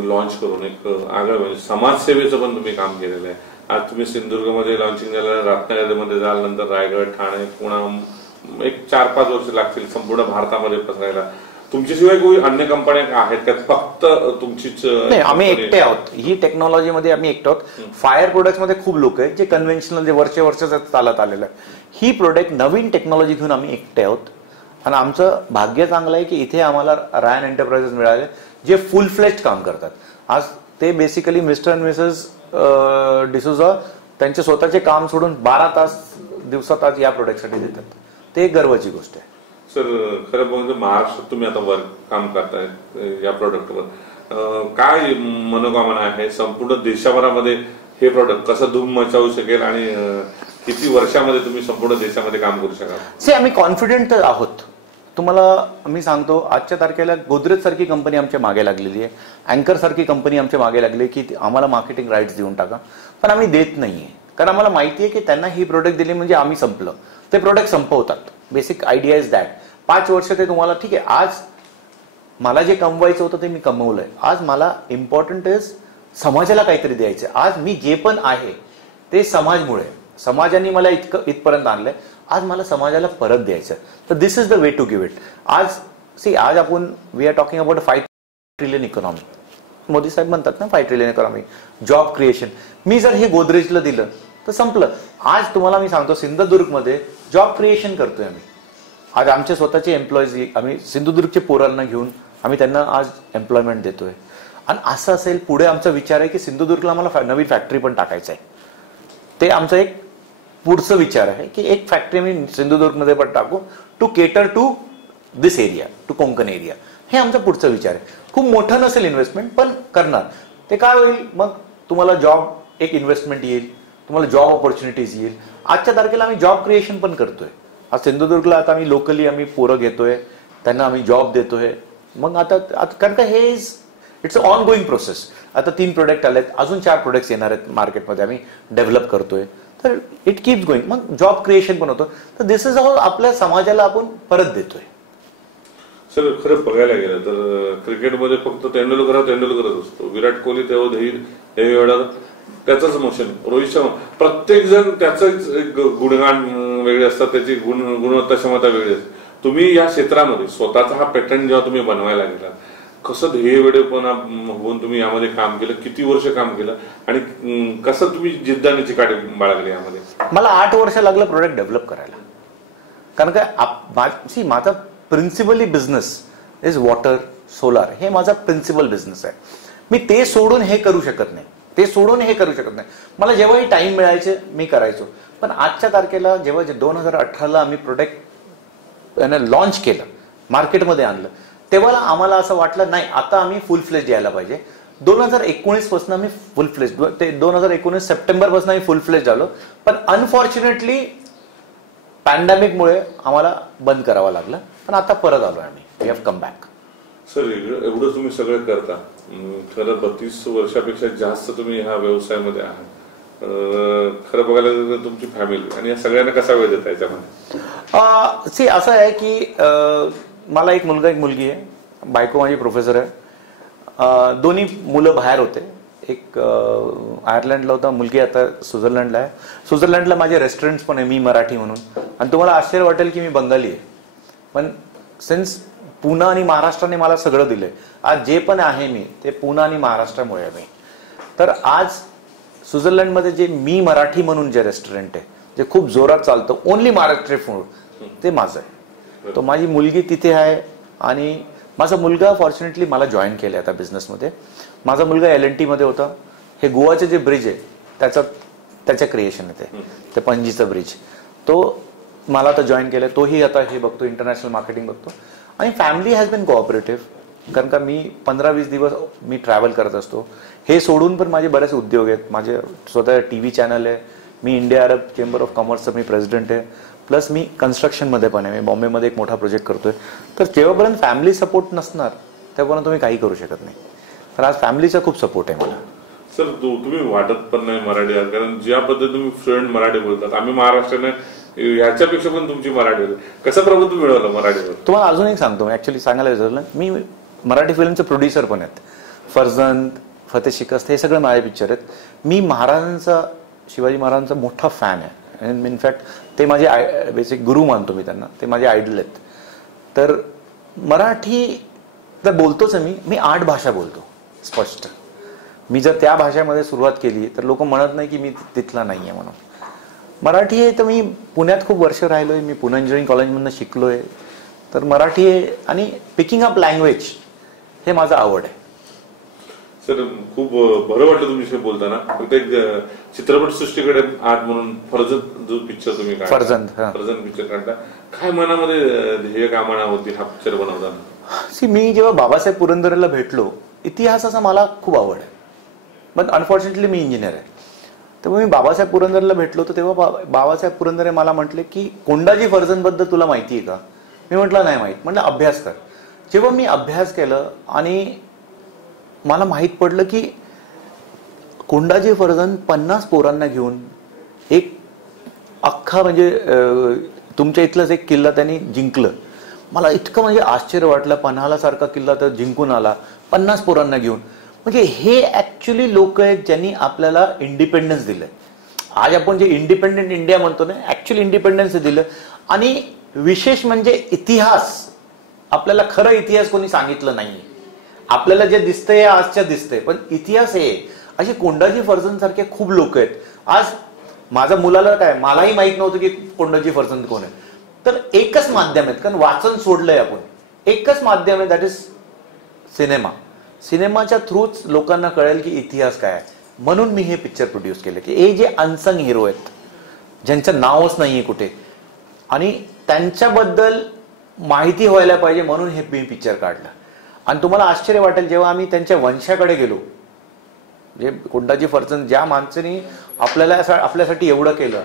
लॉन्च करून एक आगळं म्हणजे समाजसेवेचं पण तुम्ही काम केलेलं आहे. आज तुम्ही सिंधुदुर्गमध्ये लॉन्चिंग झालं, रत्नागिरीमध्ये जाल, नंतर रायगड, ठाणे, पुणे, एक 4-5 वर्ष लागतील संपूर्ण भारतामध्ये पसरायला. तुमच्याशिवाय कोणी अन्य कंपन्या आहेत का, फक्त तुमचीच? नाही, आम्ही एकटे आहोत. ही टेक्नॉलॉजीमध्ये आम्ही एकटे आहोत. फायर प्रोडक्ट्स मध्ये खूप लोक आहेत जे कन्व्हेन्शनल जे वर्ष चालत आलेलं आहे. ही प्रोडक्ट नवीन टेक्नॉलॉजी घेऊन आम्ही एकटे आहोत. आणि आमचं भाग्य चांगलं आहे की इथे आम्हाला रायन एंटरप्राइजेस मिळाले जे फुल फ्लेज्ड काम करतात. आज ते basically mister and Mrs D'Souza त्यांचे स्वतःचे काम सोडून 12 तास दिवसात आज या प्रोडक्टसाठी देतात. ते गर्वाची गोष्ट आहे. सर खरं म्हणजे महाराष्ट्रात तुम्ही आता काम करताय या प्रोडक्टवर, काय मनोकामना आहे संपूर्ण देशभरामध्ये हे प्रोडक्ट कसं धूम मचावू शकेल आणि किती वर्षामध्ये तुम्ही संपूर्ण देशामध्ये काम करू शकाल? आम्ही कॉन्फिडेंट आहोत. तुम्हाला मी सांगतो, आजच्या तारखेला गोदरेज सारखी कंपनी आमच्या मागे लागलेली आहे, अँकर सारखी कंपनी आमच्या मागे लागली की आम्हाला मार्केटिंग राईट्स देऊन टाका, पण आम्ही देत नाहीये. कारण आम्हाला माहिती आहे की त्यांना ही प्रोडक्ट दिली म्हणजे आम्ही संपलं. ते प्रोडक्ट संपवतात. बेसिक आयडिया इज दॅट 5 वर्ष ते तुम्हाला ठीक आहे. आज मला जे कमवायचं होतं ते मी कमवलंय. आज मला इम्पॉर्टंट इज समाजाला काहीतरी द्यायचं. आज मी जे पण आहे ते समाजमुळे, समाजाने मला इथपर्यंत आणलंय. आज मला समाजाला परत द्यायचं. तर this is the way to give it. आज आपण we are talking about 5 trillion economy. Modi साहेब म्हणतात ना 5 ट्रिलियन इकॉनॉमी, जॉब क्रिएशन. मी जर हे गोदरेजला दिलं तर संपलं. आज तुम्हाला मी सांगतो सिंधुदुर्गमध्ये जॉब क्रिएशन करतोय आम्ही. आज आमचे स्वतःचे एम्प्लॉईज आम्ही सिंधुदुर्गचे पोरांना घेऊन आम्ही त्यांना आज एम्प्लॉयमेंट देतोय. आणि असं असेल पुढे आमचा विचार आहे की सिंधुदुर्गला आम्हाला नवीन फॅक्टरी पण टाकायचं आहे. ते आमचं एक पुढचं विचार आहे की एक फॅक्टरी आम्ही सिंधुदुर्गमध्ये पण टाकू to cater to this area, to Konkan area. हे आमचा पुढचा विचार आहे. खूप मोठं नसेल इन्व्हेस्टमेंट, पण करणार. ते काय होईल, मग तुम्हाला जॉब एक इन्व्हेस्टमेंट येईल, तुम्हाला जॉब ऑपॉर्च्युनिटीज येईल. आजच्या तारखेला आम्ही जॉब क्रिएशन पण करतोय. आज सिंधुदुर्गला आता आम्ही लोकली आम्ही पोरं घेतोय, त्यांना आम्ही जॉब देतोय. मग आता कारण का हे it's a on going process. आता 3 प्रोडक्ट आलेत, अजून 4 प्रोडक्ट्स येणार आहेत मार्केटमध्ये, आम्ही डेव्हलप करतोय. तर इट कीप्स गोईंग. मग जॉब क्रिएशन पण होतं. तर दिस इज ऑल आपल्या समाजाला आपण परत देतोय. सर खरं बघायला गेलं तर क्रिकेटमध्ये फक्त तेंडुलकरच असतो. विराट कोहली तेव्हा धीर हे एवढा त्याचंच मोशन. रोहित शर्मा, प्रत्येक जण त्याचंच एक गुणगान वेगळे असतात, त्याची गुणवत्ता क्षमता वेगळी असते. तुम्ही या क्षेत्रामध्ये स्वतःचा हा पॅटर्न जेव्हा तुम्ही बनवायला गेला, कसं ध्येय वेळेपणा होऊन तुम्ही यामध्ये काम केलं, किती वर्ष काम केलं आणि कसं तुम्ही जिद्द आणि चिकाटी बाळगली यामध्ये? मला 8 वर्ष लागलं प्रोडक्ट डेव्हलप करायला. कारण का माझा principally business is water, solar. हे माझा प्रिन्सिपल बिझनेस आहे. मी ते सोडून हे करू शकत नाही. मला जेव्हाही टाइम मिळायचे मी करायचो. पण आजच्या तारखेला जेव्हा 2018ला आम्ही प्रोडक्ट लॉन्च केलं, मार्केटमध्ये आणलं, तेव्हा आम्हाला असं वाटलं नाही आता आम्ही फुल फ्लेज यायला पाहिजे. 2019 पासून आम्ही फुल फ्लेज, ते 2019 सप्टेंबर पासून आम्ही फुल फ्लेज झालो. पण अनफॉर्च्युनेटली पॅन्डेमिकमुळे आम्हाला बंद करावं लागलं. पण आता परत आलो आम्ही. We have come back. Sir एवढं तुम्ही सगळं करता, खरं 32 वर्षापेक्षा जास्त तुम्ही ह्या व्यवसायामध्ये आहात. खरं बघायला गेलं तुमची फॅमिली आणि या सगळ्यांना कसा वेळ देता याच्यामध्ये? असं आहे की मला एक मुलगा एक मुलगी आहे. बायको माझी प्रोफेसर आहे. दोन्ही मुलं बाहेर होते. एक आयर्लंडला होता, मुलगी आता स्वित्झर्लंडला आहे. स्वित्झर्लंडला माझे रेस्टॉरंट्स पण आहे, मी मराठी म्हणून. आणि तुम्हाला आश्चर्य वाटेल की मी बंगाली आहे, पण सिन्स पुणे आणि महाराष्ट्राने मला सगळं दिलंय. आज जे पण आहे मी ते पुणे आणि महाराष्ट्रामुळे आहे मी. तर आज स्वित्झर्लंडमध्ये जे मी मराठी म्हणून जे रेस्टॉरंट आहे, जे खूप जोरात चालतं, ओनली महाराष्ट्र फूड, ते माझं आहे. तो माझी मुलगी तिथे आहे. आणि माझा मुलगा फॉर्च्युनेटली मला जॉईन केलं आता बिझनेसमध्ये. माझा मुलगा LNT मध्ये होता. हे गोवाचे जे ब्रिज आहे त्याच्या क्रिएशन आहे, ते पणजीचं ब्रिज, तो मला आता जॉईन केलं. तोही आता हे बघतो, इंटरनॅशनल मार्केटिंग बघतो. आणि फॅमिली हॅज बीन कोऑपरेटिव्ह. कारण का मी 15-20 दिवस मी ट्रॅव्हल करत असतो. हे सोडून पण माझे बरेच उद्योग आहेत. माझे स्वतः TV चॅनल आहे. मी इंडिया अरब चेंबर ऑफ कॉमर्सचा मी प्रेसिडेंट आहे. प्लस मी कन्स्ट्रक्शनमध्ये पण आहे. मी बॉम्बेमध्ये एक मोठा प्रोजेक्ट करतोय. तर जेव्हापर्यंत फॅमिली सपोर्ट नसणार तेव्हापर्यंत तुम्ही काही करू शकत नाही. तर आज फॅमिलीचा खूप सपोर्ट आहे मला. सर तुम्ही वाटत पण नाही मराठी आहात, कारण ज्या पद्धतीने तुम्ही फ्लुएंट मराठी बोलतात, आम्ही महाराष्ट्राने याच्यापेक्षा पण तुमची मराठी होती. कसं प्रभुत्व मिळवलं मराठीवर? तुम्हाला अजून एक सांगतो, मी ऍक्च्युली सांगायला विसरलं, मी मराठी फिल्मचे प्रोड्युसर पण आहेत. फर्जंद, फतेह शिकस्त हे सगळे माझे पिक्चर आहेत. मी महाराजांचा, शिवाजी महाराजांचा मोठा फॅन आहे. इनफॅक्ट ते माझे बेसिक गुरु मानतो मी त्यांना, ते माझे आयडल आहेत. तर मराठी तर बोलतोच आहे मी 8 भाषा बोलतो स्पष्ट. मी जर त्या भाषेमध्ये सुरुवात केली तर लोक म्हणत नाही की मी तिथला नाही आहे म्हणून. मराठी आहे तर मी पुण्यात खूप वर्ष राहिलोय, मी पुणे इंजिनिअरिंग कॉलेजमधून शिकलोय. तर मराठी आहे आणि पिकिंग अप लँग्वेज हे माझं आवड आहे. सर खूप बरं वाटलं तुमच्याशी बोलताना. फक्त एक चित्रपट सृष्टीकडे आहात म्हणून फर्जंद जो पिक्चर तुम्ही काढला, फर्जंद पिक्चर काढला, काय मनामध्ये ध्येय कामना होती हा पिक्चर बनवताना? मी जेव्हा बाबासाहेब पुरंदरेला भेटलो, इतिहासाचा मला खूप आवड आहे, पण अनफॉर्च्युनेटली मी इंजिनियर आहे. तेव्हा मी बाबासाहेब पुरंदरेला भेटलो तर तेव्हा बाबासाहेब पुरंदरे मला म्हटले की कोंडाजी फर्जंद बद्दल तुला माहिती आहे का? मी म्हटलं नाही माहित. म्हटलं अभ्यास कर. जेव्हा मी अभ्यास केलं आणि मला माहित पडलं की कोंडाजी फर्जंद 50 पोरांना घेऊन एक अख्खा म्हणजे तुमच्या इथलाच एक किल्ला त्यांनी जिंकलं. मला इतकं म्हणजे आश्चर्य वाटलं, पन्हाळा सारखा किल्ला तर जिंकून आला 50 पोरांना घेऊन. म्हणजे हे ऍक्च्युली लोक आहेत ज्यांनी आपल्याला इंडिपेंडन्स दिलं. आज आपण जे इंडिपेंडेंट इंडिया म्हणतो ना, ऍक्च्युअली इंडिपेंडन्स दिलं. आणि विशेष म्हणजे इतिहास, आपल्याला खरं इतिहास कोणी सांगितलं नाही. आपल्याला जे दिसतंय आजच्या दिसतंय, पण इतिहास हे असे कोंडाजी फर्जंद सारखे खूप लोक आहेत. आज माझ्या मुलाला काय, मलाही माहित नव्हतं की कोंडाजी फर्जंद कोण आहे. तर एकच माध्यम आहेत, कारण वाचन सोडलंय आपण, एकच माध्यम आहे, दॅट इज सिनेमा. सिनेमाच्या थ्रूच लोकांना कळेल की इतिहास काय आहे. म्हणून मी हे पिक्चर प्रोड्यूस केले की हे जे अनसंग हिरो आहेत, ज्यांचं नावच नाहीये कुठे, आणि त्यांच्याबद्दल माहिती व्हायला पाहिजे, म्हणून हे मी पिक्चर काढलं. आणि तुम्हाला आश्चर्य वाटेल जेव्हा आम्ही त्यांच्या वंशाकडे गेलो, जे कोंडाजी फर्जंद ज्या माणसाने आपल्यासाठी एवढं केलं,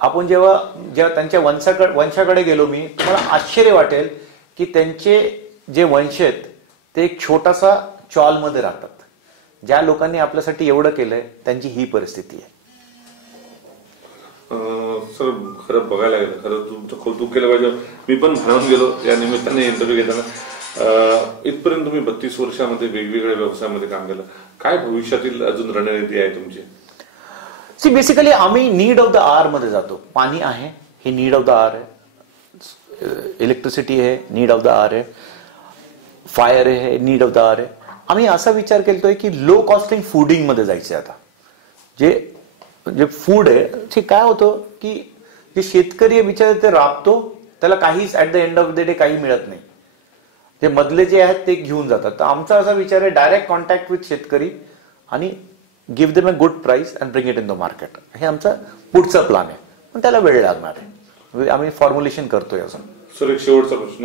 आपण जेव्हा त्यांच्या वंशाकडे गेलो मी, तुम्हाला आश्चर्य वाटेल की त्यांचे जे वंश आहेत ते एक छोटासा चॉलमध्ये राहतात. ज्या लोकांनी आपल्यासाठी एवढं केलंय त्यांची ही परिस्थिती आहे. सर खरं बघायला गेलं, खरं तुमचं कौतुक केलं पाहिजे. मी पण भारावून गेलो या निमित्ताने इंटरव्ह्यू घेताना. इथपर्यंत तुम्ही 32 वर्षामध्ये वेगवेगळ्या व्यवसायामध्ये काम केलं. काय भविष्यातील अजून रणनीती आहे तुमची? बेसिकली आम्ही नीड ऑफ द आवर मध्ये जातो. पाणी आहे हे नीड ऑफ द आवर आहे, इलेक्ट्रिसिटी आहे नीड ऑफ द आवर आहे, फायर आहे नीड ऑफ द आवर आहे. आम्ही असा विचार केलतोय की लो कॉस्टिंग फूडिंग मध्ये जायचंय. आता जे फूड आहे ते काय होतं की जे शेतकरी आहे बिचारे ते राबतो, त्याला काहीच at the end of the day काही मिळत नाही. जे मधले जे आहेत ते घेऊन जातात. तर आमचा असा विचार आहे डायरेक्ट कॉन्टॅक्ट विथ शेतकरी आणि give them a good price and bring it in the market. हे आमचा पुढचा प्लॅन आहे, पण त्याला वेळ लागणार आहे. आम्ही फॉर्म्युलेशन करतोय अजून. सर एक शेवटचा प्रश्न,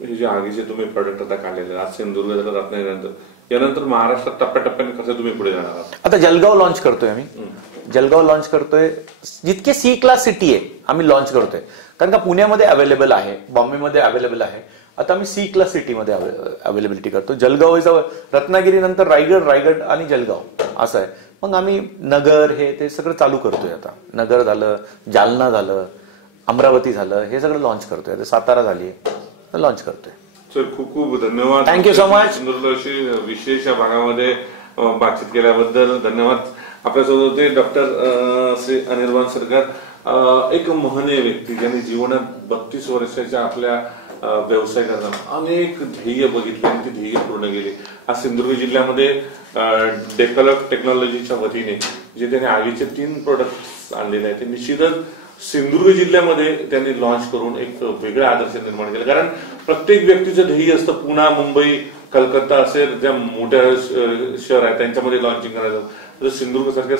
हे जे आगीचे तुम्ही प्रोडक्ट आता काढलेले, आज सिंधुदुर्ग झालं, रत्नागिरीनंतर, यानंतर महाराष्ट्रात टप्प्याटप्प्याने कसं तुम्ही पुढे जाणार आहात? आता जळगाव लॉन्च करतोय आम्ही. जळगाव लॉन्च करतोय. जितके सी क्लास सिटी आहे आम्ही लॉन्च करतोय, कारण का पुण्यामध्ये अवेलेबल आहे, बॉम्बेमध्ये अवेलेबल आहे. आता आम्ही सी क्लास सिटीमध्ये अवेलेबिलिटी करतो. जळगाव रत्नागिरी नंतर रायगड आणि जळगाव असं आहे. मग आम्ही नगर हे ते सगळं चालू करतोय. आता नगर झालं, जालना झालं, अमरावती झालं, हे सगळं लॉन्च करतोय. सातारा झाली, लॉन्च करतोय. सर खूप खूप धन्यवाद. Thank you so much. सिंधुदुर्गशी विशेष या भागामध्ये बातचीत केल्याबद्दल धन्यवाद. आपल्यासोबत होते डॉक्टर श्री अनिर्बाण सरकार, एक महनीय व्यक्ती ज्यांनी जीवनात 32 वर्षाच्या आपल्या व्यवसाय करताना अनेक ध्येय बघितले आणि ती ध्येय पूर्ण केली. आज सिंधुदुर्ग जिल्ह्यामध्ये डेव्हलप टेक्नॉलॉजीच्या वतीने जे त्यांनी आगीचे 3 प्रोडक्ट आणलेले आहेत, ते निश्चितच सिंधुदुर्ग जिल्ह्यामध्ये त्यांनी लॉन्च करून एक वेगळा आदर्श निर्माण केला. कारण प्रत्येक व्यक्तीचं ध्येय असतं पुणे, मुंबई, कलकत्ता असेल ज्या मोठ्या शहर आहेत त्यांच्यामध्ये लॉन्चिंग करायचं. तर सिंधुदुर्ग सारख्या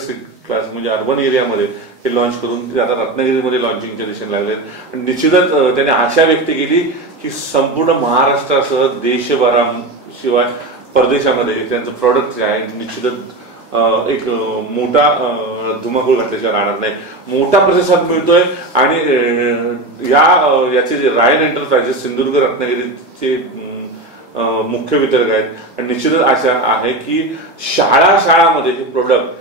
क्लास म्हणजे अर्बन एरियामध्ये हे लॉन्च करून ते आता रत्नागिरीमध्ये लॉन्चिंगच्या दिशेने लागले. निश्चितच त्यांनी आशा व्यक्त केली की संपूर्ण महाराष्ट्रासह देशभराशिवाय परदेशामध्ये त्यांचं प्रॉडक्ट जे आहे निश्चितच एक मोठा धुमाकूळ घातल्याशिवाय राहणार नाही. मोठा प्रतिसाद मिळतोय आणि याचे जे रायन एंटरप्राइजेस सिंधुदुर्ग रत्नागिरीचे मुख्य वितरक आहेत आणि निश्चितच आशा आहे की शाळामध्ये हे प्रोडक्ट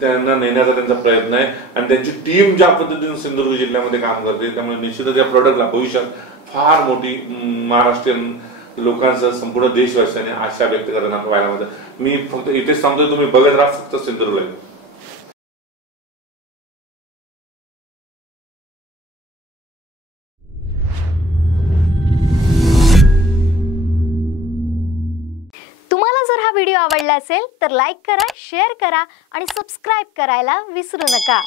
त्यांना नेण्याचा त्यांचा प्रयत्न आहे आणि त्यांची टीम ज्या पद्धतीने सिंधुदुर्ग जिल्ह्यामध्ये काम करते त्यामुळे निश्चितच या प्रोडक्टला भविष्यात फार मोठी महाराष्ट्रीयन लोकांसह संपूर्ण देशवासियांनी आशा व्यक्त करताना पाहायला मिळतं। मी फक्त इथेच थांबतोय, तुम्ही बघत राहा फक्त सिंधुदुर्ग लाईव्ह। तुम्हाला जर हा व्हिडिओ आवडला असेल तर लाईक करा, शेअर करा आणि सबस्क्राईब करायला विसरू नका।